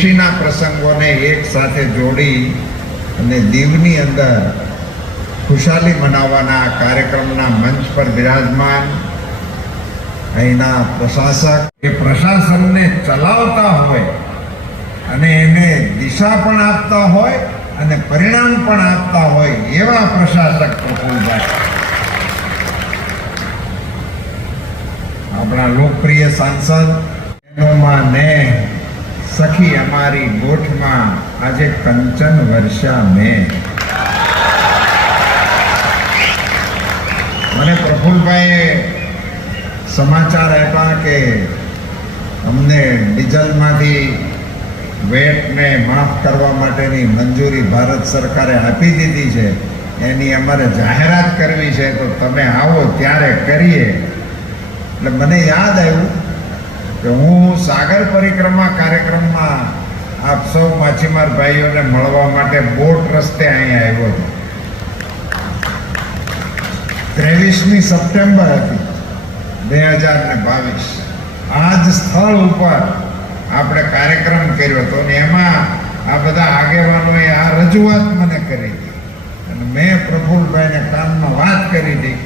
ખુશીના પ્રસંગોને એક સાથે જોડી અને દીવની અંદર ખુશાલી મનાવવાના કાર્યક્રમના મંચ પર બિરાજમાન અહીંના પ્રશાસક. એ પ્રશાસનને ચલાવતા હોય અને એને દિશા પણ આપતા હોય અને પરિણામ પણ આપતા હોય એવા પ્રશાસક પ્રફુલભાઈ. આપણા લોકપ્રિય સાંસદ. એનોમાં ને સખી અમારી ગોઠમાં આજે કંચન વર્ષા મેં. મને પ્રફુલભાઈએ સમાચાર આપ્યા કે અમને ડીઝલમાંથી વેટને માફ કરવા માટેની મંજૂરી ભારત સરકારે આપી દીધી છે. એની અમારે જાહેરાત કરવી છે. તો તમે આવો ત્યારે કરીએ. એટલે મને યાદ આવ્યું કે હું સાગર પરિક્રમા કાર્યક્રમમાં આપ સૌ માછીમાર ભાઈઓને મળવા માટે બોટ રસ્તે અહીંયા આવ્યો હતો ત્રેવીસમી સપ્ટેમ્બર હતી, બે હજાર ને બાવીસ. આ જ સ્થળ ઉપર આપણે કાર્યક્રમ કર્યો હતો ને એમાં આ બધા આગેવાનોએ આ રજૂઆત મને કરી હતી. અને મેં પ્રફુલભાઈને કાનમાં વાત કરી હતી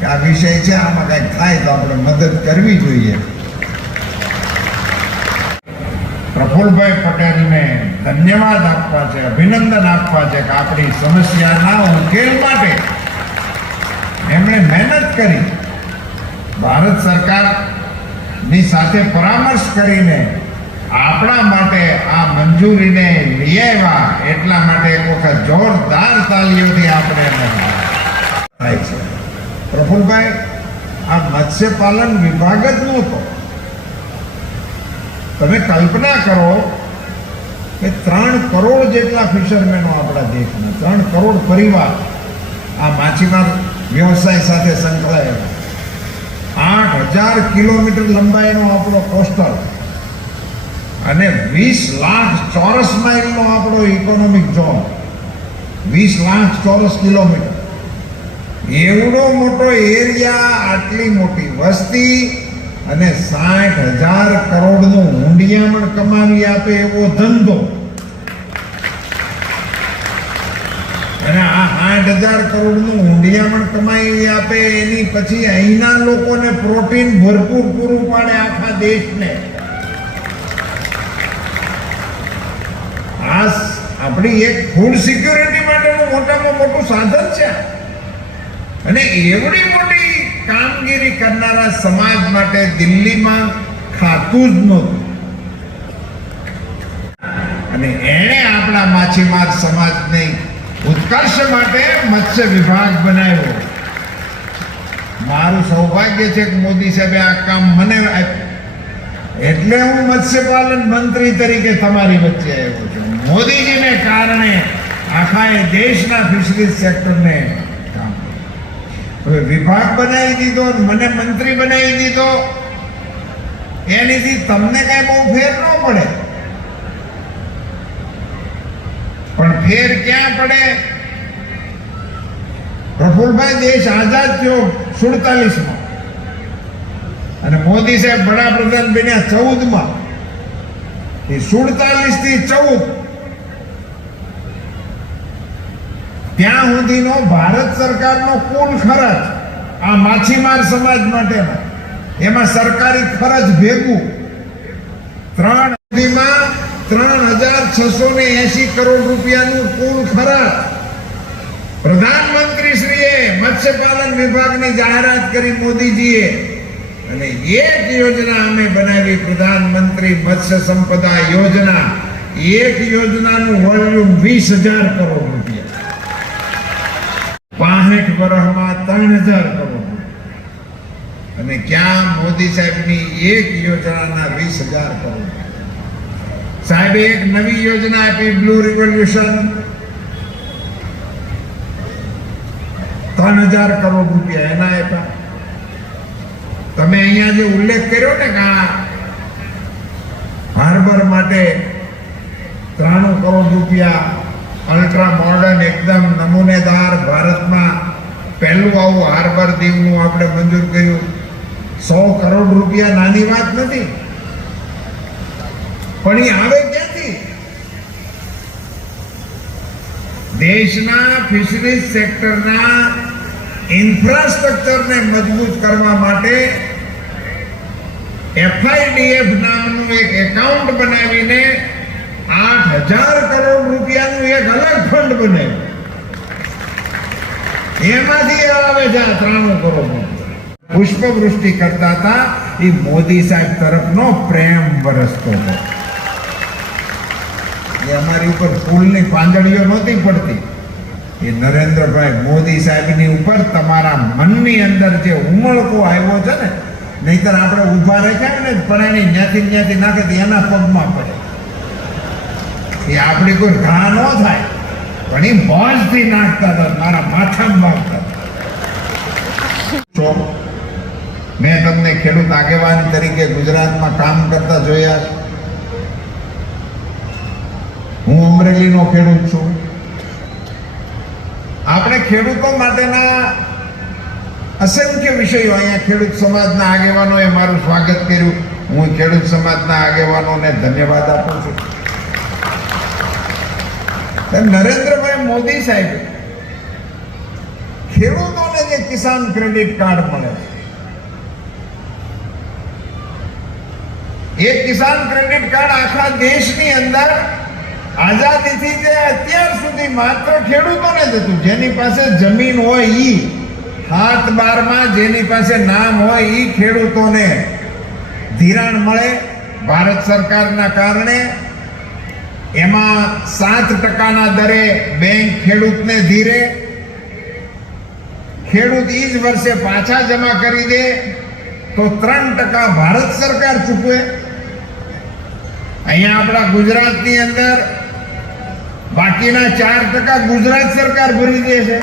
કે આ વિષય છે, આમાં કંઈક થાય તો આપણે મદદ કરવી જોઈએ. પ્રફુલભાઈ પટેલને ધન્યવાદ આપવા છે, અભિનંદન આપવા છે કે આપણી સમસ્યાના ઉકેલ માટે એમણે મહેનત કરી. ભારત સરકારની સાથે પરામર્શ કરીને આપણા માટે આ મંજૂરીને લઈ આવ્યા, એટલા માટે એક વખત જોરદાર તાલીઓથી આપણે થાય છે. પ્રફુલભાઈ, આ મત્સ્યપાલન વિભાગ જ નહોતો. તમે કલ્પના કરો કે ત્રણ કરોડ જેટલા ફિશરમેનો આપણા દેશમાં ત્રણ કરોડ પરિવાર આ માછીમાર વ્યવસાય સાથે સંકળાયેલા આઠ હજાર કિલોમીટર લંબાઈનો આપણો કોસ્ટલ અને વીસ લાખ ચોરસ માઇલનો આપણો ઇકોનોમિક ઝોન વીસ લાખ ચોરસ કિલોમીટર. એવડો મોટો એરિયા, આટલી મોટી વસ્તી અને સાઠ હજાર કરોડનું હુંડિયામણ કમાવી આપે એવો ધંધો. અને આ આઠ હજાર કરોડનું હુંડિયામણ કમાઈ આપે એની પછી અહીંના લોકોને પ્રોટીન ભરપૂર પૂરું પાડે આખા દેશને. આ આપણી એક ફૂડ સિક્યોરિટી માટેનું મોટામાં મોટું સાધન છે. અને એવડી મોટી કામગીરી કરનારા સમાજ માટે દિલ્હીમાં ખાતું જ નહોતું. અને એણે આપણા માછીમાર સમાજને ઉત્કર્ષ માટે મત્સ્ય વિભાગ બનાવ્યો. મારું સૌભાગ્ય છે કે મોદી સાહેબે આ કામ મને એટલે હું મત્સ્યપાલન મંત્રી તરીકે તમારી વચ્ચે આવ્યો છું. મોદીજીને કારણે આખા એ દેશના ફિશરીઝ સેક્ટરને વિભાગ બનાવી દીધો મને મંત્રી બનાવી દીધો. એનીથી તમને કઈ બહુ ફેર ન પડે. પણ ફેર ક્યાં પડે? પ્રફુલભાઈ દેશ આઝાદ થયો સુડતાલીસમાં. અને મોદી સાહેબ વડાપ્રધાન બન્યા ચૌદમાં. એ સુડતાલીસથી ચૌદ ત્યાં સુધીનો ભારત સરકારનો કુલ ખર્ચ આ માછીમાર સમાજ માટેનો. એમાં સરકારી ખર્ચ ભેગું. ત્રણ સુધીમાં ત્રણ હજાર છસો ને એસી કરોડ રૂપિયાનું કુલ ખર્ચ. પ્રધાનમંત્રી શ્રીએ મત્સ્યપાલન વિભાગની જાહેરાત કરી મોદીજીએ. અને એક યોજના અમે બનાવી, પ્રધાનમંત્રી મત્સ્ય સંપદા યોજના. એક યોજનાનું વોલ્યુમ વીસ હજાર કરોડ રૂપિયા. પાસઠ વર્ષમાં ત્રણ હજાર કરોડ અને ક્યાં મોદી સાહેબની એક યોજનાના વીસ હજાર કરોડ સાહેબે, એક નવી યોજના આપી બ્લુ રિવોલ્યુશન ત્રણ હજાર કરોડ રૂપિયા એના આપ્યા. તમે અહીંયા જે ઉલ્લેખ કર્યો ને કે આ હાર્બર માટે ત્રાણું કરોડ રૂપિયા અલ્ટ્રા મોડર્ન એકદમ નમૂનેદાર ભારતમાં પહેલું આવું હાર્બર દીવનું આપણે મંજૂર કર્યું. સો કરોડ રૂપિયા નાની વાત નથી. પણ એ આવે ક્યાંથી? દેશના ફિશરીઝ સેક્ટરના ઇન્ફ્રાસ્ટ્રક્ચરને મજબૂત કરવા માટે એફઆઈડીએફ નામનું એક એકાઉન્ટ બનાવીને આઠ હજાર કરોડ રૂપિયાનું એક અલગ ફંડ બને. એમાંથી આવે છે આ ત્રાણું કરોડ પુષ્પવૃષ્ટિ કરતા હતા, એ મોદી સાહેબ તરફનો પ્રેમ વરસતો હતો. એ અમારી ઉપર ફૂલની પાંદડીઓ નહોતી પડતી. એ નરેન્દ્રભાઈ મોદી સાહેબની ઉપર તમારા મનની અંદર જે ઉમળકો આવ્યો છે ને, નહીતર આપણે ઊભા રાખ્યા ને, પણ એની જ્ઞાતિ ન્યાથી નાખે એના પગમાં પડે. એ આપણે કોઈ ઘા ન થાય. પણ એ મોજથી નાખતા હતા, મારા માથામાં માગતા મેં તમને ખેડૂત આગેવાન તરીકે ગુજરાતમાં કામ કરતા જોયા. હું અમરેલીનો ખેડૂત છું. આપણે ખેડૂતો માટેના અસંખ્ય વિષયો અહીંયા ખેડૂત સમાજના આગેવાનોએ મારું સ્વાગત કર્યું. હું ખેડૂત સમાજના આગેવાનોને ધન્યવાદ આપું છું. નરેન્દ્રભાઈ મોદી સાહેબ, ખેડૂતોને જે કિસાન ક્રેડિટ કાર્ડ મળે છે, એ કિસાન ક્રેડિટ કાર્ડ આખા દેશની અંદર આઝાદીથી જે અત્યાર સુધી માત્ર ખેડૂતોને જ હતું, જેની પાસે જમીન હોય ઈ, હાથ બારમાં જેની પાસે નામ હોય ઈ ખેડૂતોને ધિરાણ મળે, ભારત સરકારના કારણે એમાં સાત ટકાના દરે બેંક ખેડૂતને ધીરે. ખેડૂત ઈ જ વર્ષે પાછા જમા કરી દે તો ત્રણ ટકા ભારત સરકાર ચૂકવે. અહીંયા આપણા ગુજરાતની અંદર બાકીના ચાર ટકા ગુજરાત સરકાર ભરી દે છે.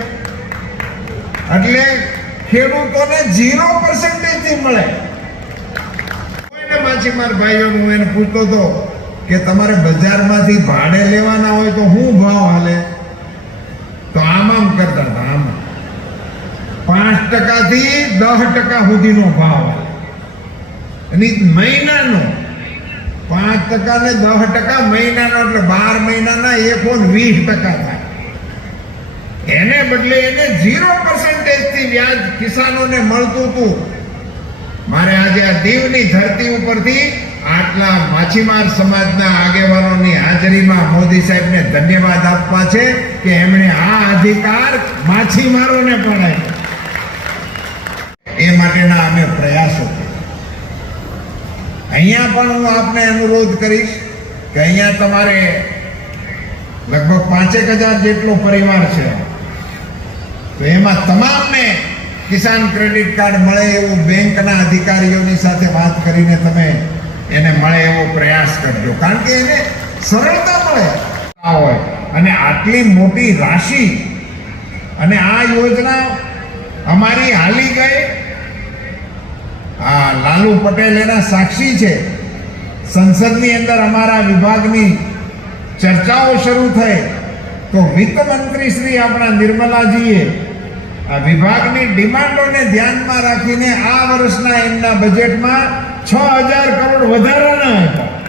એટલે ખેડૂતોને ઝીરો પર્સન્ટેજ મળે. કોઈને માછીમાર ભાઈઓ, હું એને પૂછતો હતો કે તમારે બજારમાંથી ભાડે લેવાના હોય તો શું ભાવ હાલે? તો આમ આમ કરતા હતા, આમ. પાંચ ટકાથી દસ ટકા સુધીનો ભાવ હાલે. અને મહિનાનો. પાંચ ટકા ને દસ ટકા મહિનાનો એટલે બાર મહિનાના એક વીસ ટકા થાય. એને બદલે એને ઝીરો પર્સન્ટેજથી વ્યાજ કિસાનોને મળતું હતું. મારે આજે આ દીવની ધરતી ઉપરથી આટલા માછીમાર સમાજના આગેવાનોની હાજરીમાં મોદી સાહેબને ધન્યવાદ આપવા છે કે એમણે આ અધિકાર માછીમારોને પણ આપ્યો એ માટેના અમે પ્રયાસો અહીંયા પણ હું આપને અનુરોધ કરીશ કે અહીંયા તમારે લગભગ પાંચેક હજાર જેટલો પરિવાર છે. તો એમાં તમામને કિસાન ક્રેડિટ કાર્ડ મળે એવું બેંકના અધિકારીઓની સાથે વાત કરીને તમે એને મળે એવો પ્રયાસ કરજો. કારણ કે એને સરળતા મળે. હોય. અને આટલી મોટી રાશિ અને આ યોજના અમારી હાલી ગઈ. આ લાલુ પટેલ એના સાક્ષી છે. સંસદની અંદર અમારા વિભાગની ચર્ચાઓ શરૂ થઈ. તો વિત્તમંત્રી શ્રી આપણા નિર્મલાજીએ આ વિભાગની ડિમાન્ડોને ધ્યાનમાં રાખીને આ વર્ષના એમના બજેટમાં છ હજાર કરોડ વધારાના હતા.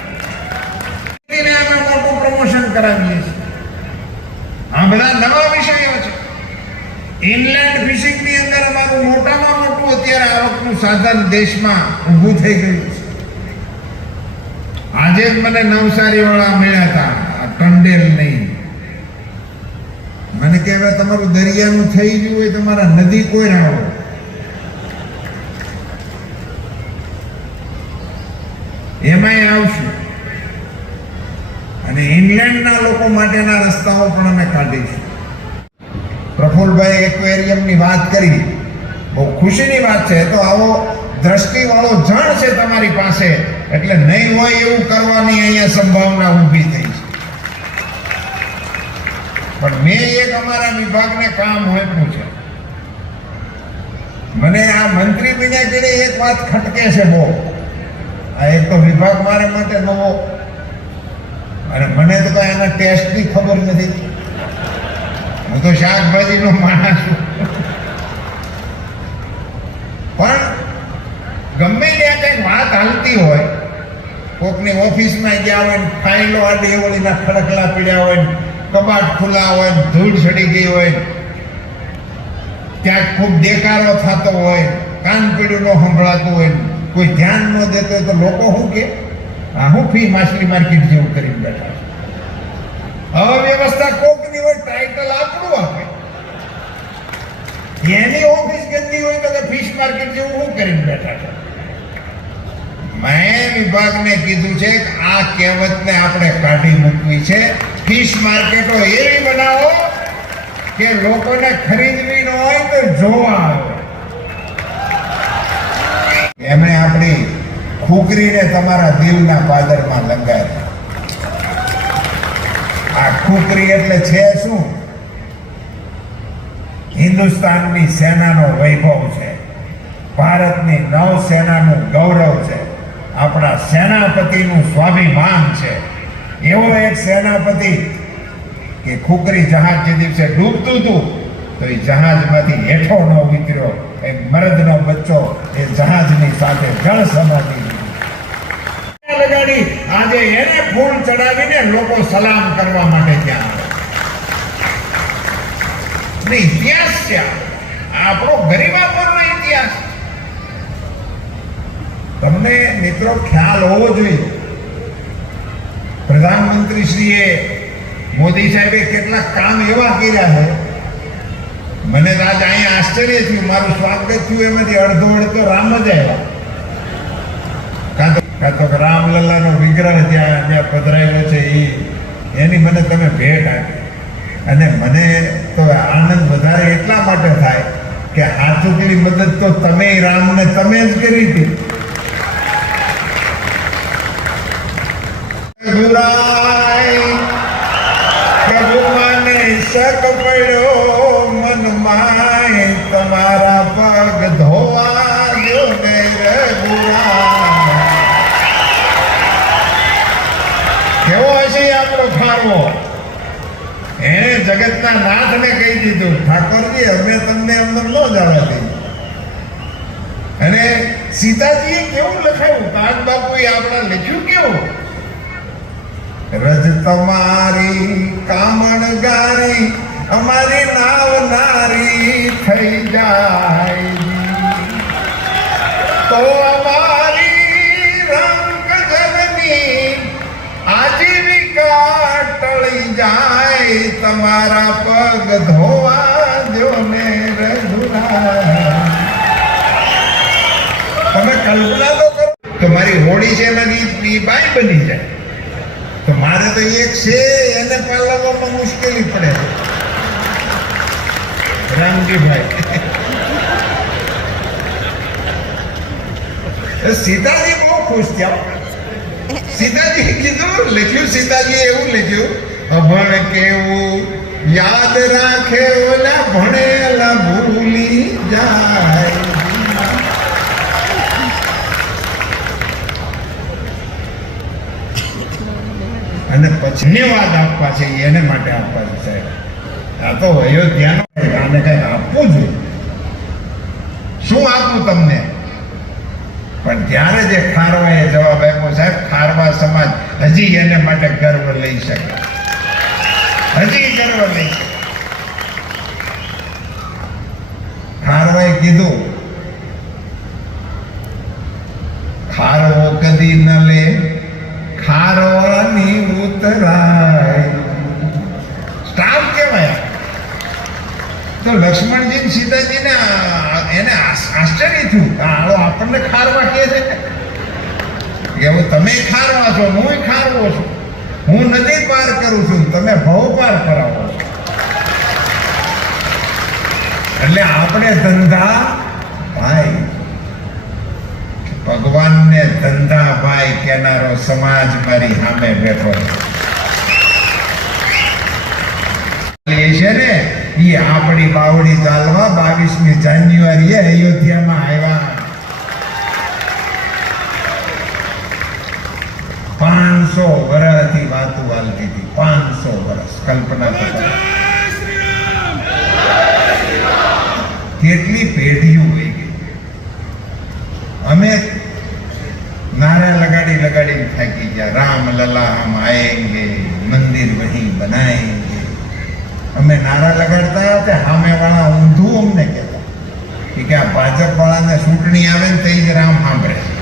અમે મોટું પ્રમોશન કરાવીએ છીએ. આ બધા નવા વિષયો છે. ઇનલેન્ડ ફિશિંગની અંદર અમારું મોટામાં મોટું અત્યારે આવકનું સાધન દેશમાં ઊભું થઈ ગયું છે. આજે જ મને નવસારી વાળા મળ્યા હતા. ટંડેલ નહીં. મને કહેવાય તમારું દરિયાનું થઈ ગયું હોય, તમારા નદી કોઈ રાહો એમાંય આવશું. અને ઇંગ્લેન્ડના લોકો માટેના રસ્તાઓ પણ અમે કાઢીશું. પ્રફુલભાઈ એક્વેરિયમની વાત કરી. બહુ ખુશીની વાત છે. તો આવો દ્રષ્ટિવાળો જણ છે તમારી પાસે. એટલે નહીં હોય એવું કરવાની અહીંયા સંભાવના ઊભી થઈ છે. પણ મેં એક અમારા વિભાગને કામ આપ્યું છે. મને આ મંત્રી બીજા એક વાત ખટકે છે બહુ. આ એક તો વિભાગ મારા માટે નવો. અને મને તો કઈ ટેસ્ટ ટેસ્ટની ખબર નથી. હું તો શાકભાજીનો માણસ છું. પણ ગમે ત્યાં કંઈક વાત હાલતી હોય, કોકની ઓફિસમાં ગયા હોય ને ફાઇલો આડી ઓળીના ખડકલા પીડ્યા હોય ને કબાટ ખુલ્લા હોય ને ધૂળ ચડી ગઈ હોય ક્યાંક ખૂબ દેકારો થતો હોય, કાન પીડું ન સંભળાતું હોય કોઈ ધ્યાન ન દેતો તો લોકો શું કે, આ હું ફી માછલી માર્કેટ જેવું કરીને બેઠા છે. અવ્યવસ્થા કોકની હોય ટાઇટલ આપણું આપે. એની ઓફિસ ગંદી હોય તો ફિશ માર્કેટ જેવું હું કરીને બેઠા છે. મેં વિભાગને કીધું છે કે આ કહેવતને આપણે કાઢી મૂકવી છે. ફિશ માર્કેટો એવી બનાવો કે લોકોને ખરીદવી ન હોય તો જોવા આવે. એમણે આપણી ખુકરીને તમારા દિલના પાદરમાં લંગાવી. આ ખુકરી એટલે છે શું? હિન્દુસ્તાનની સેનાનો વૈભવ છે. ભારતની નૌસેનાનું ગૌરવ છે. આપણા સેનાપતિનું સ્વાભિમાન છે. એવો એક સેનાપતિ કે ખુકરી જહાજ જે દિવસે ડૂબતું હતું, તો એ જહાજમાંથી હેઠો ન ઉતર્યો. એ મરદનો બચ્ચો એ જહાજની સાથે જળ સમાધિ લગાડી. આજે એને ફૂલ ચડાવીને લોકો સલામ કરવા માટે ત્યાં આવે. ઇતિહાસ છે આપણો ગરિમાપરનો ઇતિહાસ. તમને મિત્રો ખ્યાલ હોવો જોઈએ. પ્રધાનમંત્રી શ્રીએ મોદી સાહેબે કેટલાક કામ એવા કર્યા છે મને આજે અહીંયા આશ્ચર્ય થયું. મારું સ્વાગત થયું એમાંથી અડધો અડધો રામ જ આવ્યા. કાં તો કાં વિગ્રહ ત્યાં જ્યાં પધરાયેલો છે એ એની મને તમે ભેટ આપી. અને મને તો આનંદ વધારે એટલા માટે થાય કે આ ચૂકલી મદદ તો તમે રામને તમે જ કરી હતી. ગુરાય પ્રભુ મને શક જગતના નાથને કહી દીધું, ઠાકોરજી, અમે તમને અંદર ન જવા દઈએ. અને સીતાજીએ કેવું લખાયું? કાન બાપુએ આપણા લખ્યું કેવું? રજ તમારી કામણ ગારી, અમારી નાવ નારી થઈ જાય તો અમારી ટળી જાય, તમારા પગ ધોવા જો ને તમે કલ્પના તો કરો તમારી હોળી છે એમાંથી ઈ બાઈ બની જાય. તો મારે તો એક છે, એને પાલવામાં મુશ્કેલી પડે રામજીભાઈ. સીતાજી બહુ ખુશ થયા. સીતાજી કીધું, લખ્યું સીતાજી એવું લખ્યું. અભણ કેવું? યાદ રાખે ઓલા ભણેલા ભૂલી જાય. અને પછી ધન્યવાદ આપવા છે, એને માટે આપવા છે આ તો અયોધ્યાનો આને કઈ આપવું જોઈએ શું આપું તમને? પણ ત્યારે જે ખારવાએ જવાબ આપ્યો, સાહેબ, ખારવા સમાજ હજી એને માટે ગર્વ લઈ શકે. હજી ગર્વ નહીં ખારવાએ કીધું, ખારવો કદી ન લે, ખારવાની ઉતરાય. સ્ટાફ કહેવાય. તો લક્ષ્મણજી ને સીતાજીને આ- એને આશ્ચર્ય થયું. આ આપણને ખારવા કહે છે. કે તમે ખારવા છો, હું ખારવો છું. હું નદી પાર કરું છું, તમે ભવ પાર કરાવો. એટલે આપણે ધંધા ભાઈ, ભગવાનને ધંધા ભાઈ કેનારો સમાજ મારી સામે બેઠો છે. ને એ આપણી બાવડી ચાલવા બાવીસમી જાન્યુઆરીએ અયોધ્યામાં આવ્યા. પાંચસો વર્ષથી વાતો હાલતી હતી. પાંચસો વર્ષ કલ્પના કરો. કેટલી પેઢીઓ હોય. ગઈ અમે લગાડી લગાડીને થાકી ગયા. રામ લલા હમ આએંગે મંદિર વહી બનાએંગે અમે નારા લગાડતા તે સામે વાળા ઊંધું અમને કહેતા. કે કે આ ભાજપ વાળાને ચૂંટણી આવે ને તે જ રામ સાંભળે.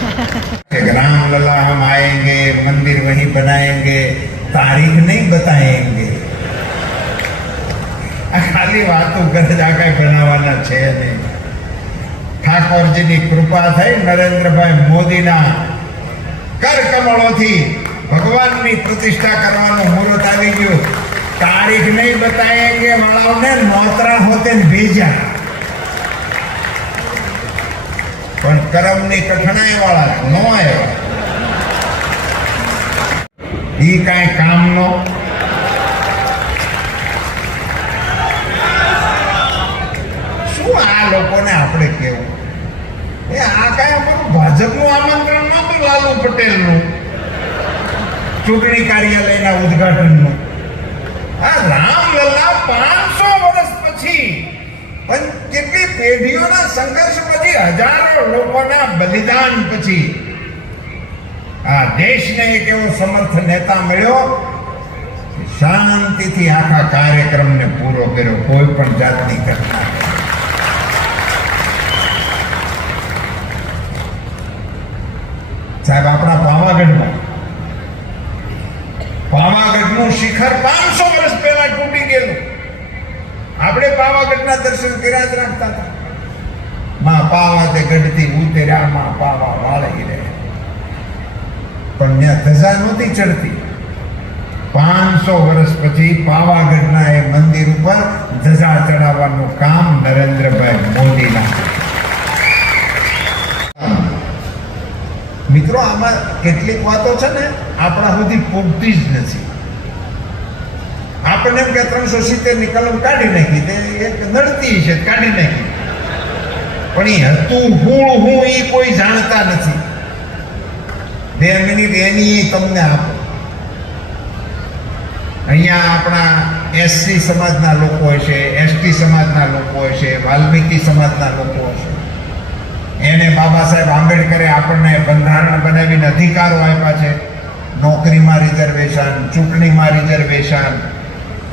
राम लला हम आएँगे, मंदिर वहीं बनाएँगे, तारीख नहीं बताएँगे। खाली बात तो घर जाकर बनावाना छे नहीं। ठाकुर जी की कृपा थी नरेंद्र भाई मोदी ना कर कमलों थी। भगवान की प्रतिष्ठा करने मुहूर्त आ गई। तारीख नहीं बताएँगे वालों ने नौतरा होते भेजा। પણ કરમની કઠણાઈ વાળા નો આવ્યા ઈ કાંઈ કામનો શું આ લોકોને આપણે કેવું? એ આ કાંઈ અમારું ભાજપનું આમંત્રણ નહોતું લાલુ પટેલનું? ચૂંટણી કાર્યાલયના ઉદઘાટનનું. આ રામલલ્લા પાંચસો વર્ષ પછી પણ કેટલી પેઢીઓના સંઘર્ષ પછી હજારો લોકોના બલિદાન પછી આ દેશને એક એવો સમર્થ નેતા મળ્યો શાંતિથી આખા કાર્યક્રમને પૂરો કર્યો, કોઈ પણ જાતની ઘટના. સાહેબ, આપણા પાવાગઢમાં, પાવાગઢનું શિખર પાંચસો વર્ષ પહેલા તૂટી ગયેલું. આપણે પાવાગઢના દર્શન કર્યા જ રાખતા હતા. માં પાવા તે ગઢથી ઉતર્યા પાવા વાળી રહે પણ ત્યાં ધજા નહોતી ચડતી. પાંચસો વર્ષ પછી પાવાગઢના એ મંદિર ઉપર ધજા ચડાવવાનું કામ નરેન્દ્રભાઈ મોદીના. મિત્રો, આમાં કેટલીક વાતો છે ને, આપણા સુધી પૂરતી જ નથી. આપણને એમ કે ત્રણસો સિત્તેરની કલમ કાઢી નાખી, તે એક નડતી છે, કાઢી નાખી. પણ એ હતું, હું હું એ કોઈ જાણતા નથી. બે મિનિટ એની તમને આપો. અહીંયા આપણા એસસી સમાજના લોકો હશે એસટી સમાજના લોકો હશે વાલ્મીકી સમાજના લોકો હશે એને બાબા સાહેબ આંબેડકરે આપણને બંધારણ બનાવીને અધિકારો આપ્યા છે. નોકરીમાં રિઝર્વેશન, ચૂંટણીમાં રિઝર્વેશન.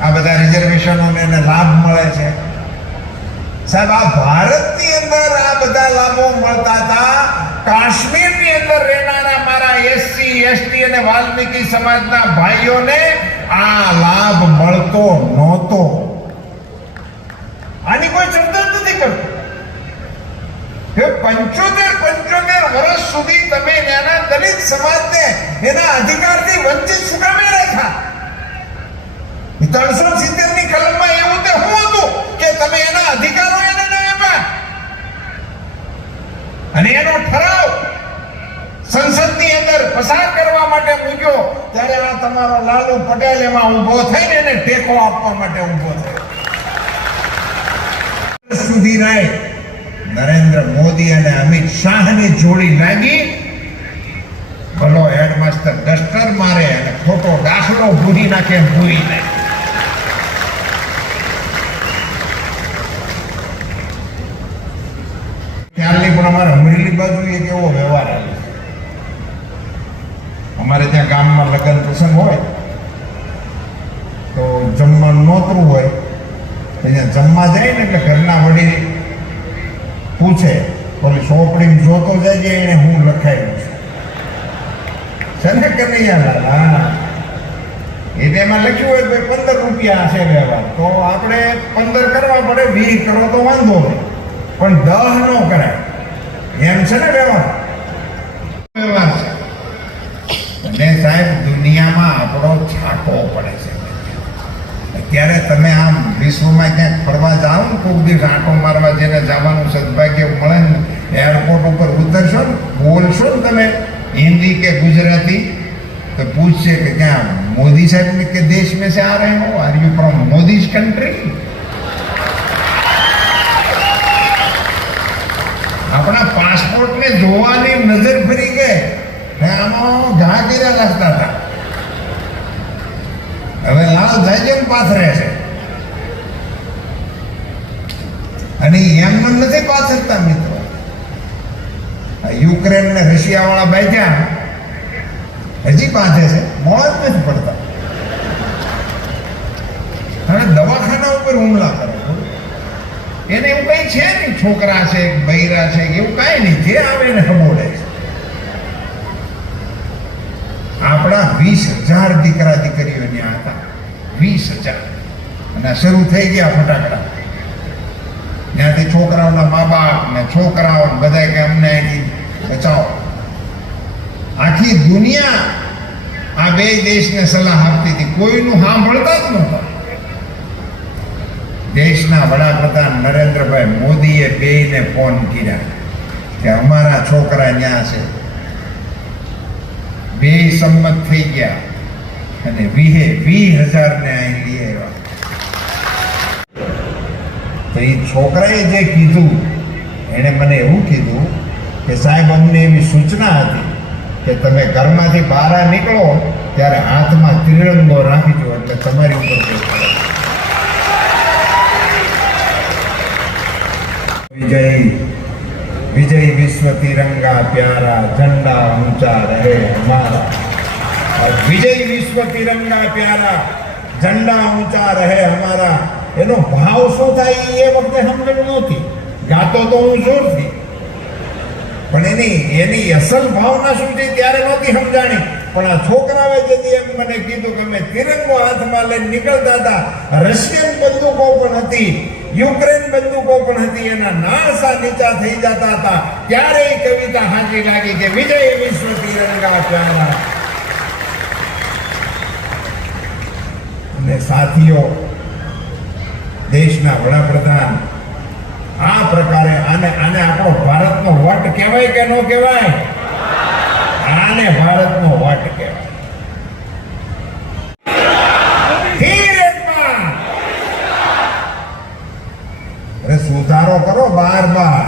આ બધા રિઝર્વેશનોને એને લાભ મળે છે. સાહેબ, આ ભારતની અંદર આ બધા લાભો મળતા હતા. કાશ્મીરની અંદર રહેનારા મારા એસસી, એસટી અને વાલ્મીકી સમાજના ભાઈઓને આ લાભ મળતો નહોતો. આની કોઈ ચિંતા નથી કરતું. પંચોતેર પંચોતેર વર્ષ સુધી તમે નાના દલિત સમાજને એના અધિકારથી વંચિત શું કામે રાખ્યા? ત્રણસો સિત્તેરની કલમમાં એવું તે શું હતું કે તમે એના અધિકારો એને ન આપ્યા અને એનો ઠરાવ સંસદની અંદર પસાર કરવા માટે મૂક્યો, ત્યારે આ તમારો લાલુ પટેલ એમાં ઊભો થઈને એને ટેકો આપવા માટે ઊભો થયો. સુધી રાય નરેન્દ્ર મોદી અને અમિત શાહની જોડી લાગી. ભલો હેડમાસ્ટર ડસ્ટર મારે અને ખોટો દાખલો ભૂરી નાખે ભૂરી નાખે. પણ અમારે અમરેલી બાજુ એક એવો વ્યવહાર આવે અમારે ત્યાં ગામમાં લગ્ન પ્રસંગ હોય, તો જમવાનું નોતરું હોય તો અહીંયા જમવા જાય ને એટલે ઘરના વડીલ પૂછે, ઓલી સોપડી જોતો જાય એને હું લખાયું છું? છે ને કે એ તેમાં લખ્યું હોય કે પંદર રૂપિયા હશે વ્યવહાર. તો આપણે પંદર કરવા પડે, વીસ કરો તો વાંધો નહીં. પણ દહ નો કરાય. એમ છે ને વ્યવહાર અને સાહેબ, દુનિયામાં આપણો છાંટો પડે છે. અત્યારે તમે આમ વિશ્વમાં ક્યાંક ફરવા જાઓ ને કોઈક દિવસ આંટો મારવા જેને જવાનું સદભાગ્ય મળે ને એરપોર્ટ ઉપર ઉતરશો ને, બોલશો ને તમે હિન્દી કે ગુજરાતી, તો પૂછશે કે ક્યાં મોદી સાહેબ કે દેશ મેં આ રહે હો are you from Modi's country પાસપોર્ટને જોવાની નજર ફરી ગઈ આમાં ઘા કર્યા લાગતા હતા. હવે લાલ જાય પાથરે છે. અને એમને નથી પાથરતા મિત્રો. યુક્રેન ને રશિયા વાળા બેઠ્યા. હજી બાંધે છે. મોડા નથી પડતા. અને દવાખાના ઉપર હુમલા કરે. એને એવું કઈ છે નહીં, છોકરા છે, બૈરા છે, એવું કઈ નહીં. જે આવે એને હબોડે આપણા વીસ હજાર દીકરા દીકરીઓ ત્યાં હતા વીસ હજાર. અને શરૂ થઈ ગયા ફટાકડા. ત્યાંથી છોકરાઓના મા બાપ ને છોકરાઓ બધા કે અમને અહીંથી બચાવો. આખી દુનિયા આ બે દેશને સલાહ આપતી હતી. કોઈનું સાંભળતા જ નહોતા. દેશના વડાપ્રધાન નરેન્દ્રભાઈ મોદીએ બેને ફોન કર્યા કે અમારા છોકરા ત્યાં છે. બે સંમત થઈ ગયા અને વીહે વીસ હજાર ને અહીં લઈ આવ્યા. તો એ છોકરાએ જે કીધું, એણે મને એવું કીધું કે સાહેબ, અમને એવી સૂચના હતી કે તમે ઘરમાંથી બહાર નીકળો, ત્યારે હાથમાં ત્રિરંગો રાખજો એટલે તમારી ઉપર કોઈ પડે. વિજય વિજય વિશ્વ तिरंगा प्यारा झंडा ऊंचा रहे हमारा और વિજય વિશ્વ तिरंगा प्यारा ઝંડા ઊંચા રહે હમારા એનો ભાવ શું થાય એ વખતે સમજણ નહોતી ગાતો તો હું જોરથી પણ એની એની અસલ ભાવના શું છે ત્યારે નહોતી સમજાણી પણ આ છોકરાએ જેથી એમ મને કીધું કે અમે તિરંગો હાથમાં લઈને નીકળતા હતા રશિયન બંદૂકો પણ હતી યુક્રેન બંદૂકો પણ હતી, એના નાળસા નીચા થઈ જતા હતા. ત્યારે એ કવિતા હાજી લાગી કે વિજય વિશ્વ તિરંગા પ્યારા અને સાથીઓ, દેશના વડાપ્રધાન, આ પ્રકારે આને આને આપણો ભારતનો વટ કહેવાય કે ન કહેવાય? આને ભારતનો વટ કહેવાય ધીરજમાં. અરે સુધારો કરો બાર બાર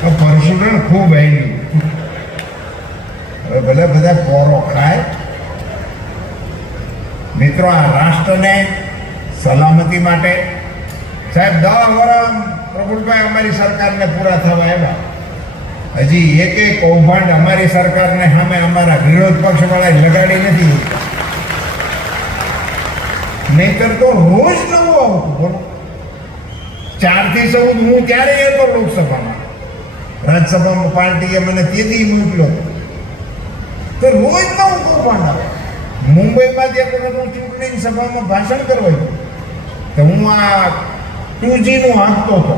તો પરશુરણ ખૂબ આવ્યું હવે ભલે બધા કોરો ખાય મિત્રો, આ રાષ્ટ્રને સલામતી માટે સાહેબ, દવા વરમ પ્રફુલભાઈ અમારી સરકારને પૂરા થવા આવ્યા. હજી એક એક કૌભાંડ અમારી સરકારને સામે અમારા વિરોધ પક્ષ વાળા લગાડી નથી. નહીતર તો રોજ નવું આવતું, બોલો. ચારથી ચૌદ હું ત્યારે હતો લોકસભામાં. રાજ્યસભામાં પાર્ટીએ મને તેથી મોકલો તો રોજ નવું કૌભાંડ આવે મુંબઈમાં જે વખત હું ચૂંટણી સભામાં ભાષણ કરવા તો હું આ ટુ નું હાંકતો હતો.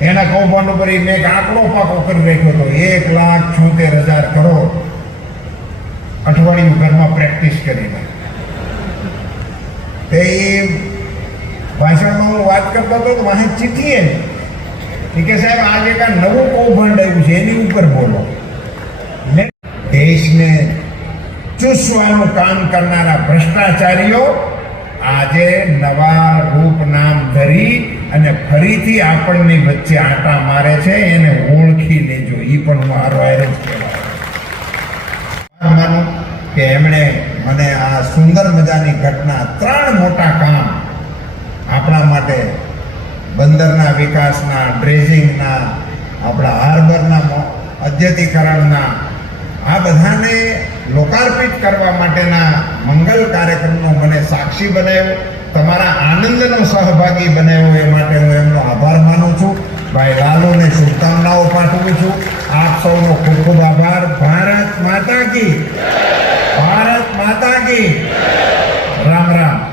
એના કૌભાંડ ઉપર મેં એક આંકડો પાકો કરી રાખ્યો હતો, એક લાખ છોતેર હજાર કરોડ અઠવાડિયું ઘરમાં પ્રેક્ટિસ કરીને. તે ભાષણમાં હું વાત કરતો હતો, તો વાહે ચીઠી કે સાહેબ આજે કાંઈ નવું કૌભાંડ આવ્યું છે, એની ઉપર બોલો. દેશને ચૂસવાનું કામ કરનારા ભ્રષ્ટાચારીઓ આજે નવા રૂપ નામ ધરી અને ફરીથી આપણની વચ્ચે આંટા મારે છે, એને ઓળખી લેજો એ પણ હું હારો હારે માનું કે એમણે મને આ સુંદર મજાની ઘટના ત્રણ મોટા કામ આપણા માટે બંદરના વિકાસના ડ્રેઝિંગના આપણા હાર્બરના અદ્યતીકરણના આ બધાને લોકાર્પિત કરવા માટેના મંગલ કાર્યક્રમનો મને સાક્ષી બનાવ્યો. તમારા આનંદનો સહભાગી બનાવ્યો એ માટે હું એમનો આભાર માનું છું. ભાઈ લાલુને શુભકામનાઓ પાઠવું છું. આપ સૌનો ખૂબ ખૂબ આભાર. ભારત માતા કી. ભારત માતા કી. રામ રામ.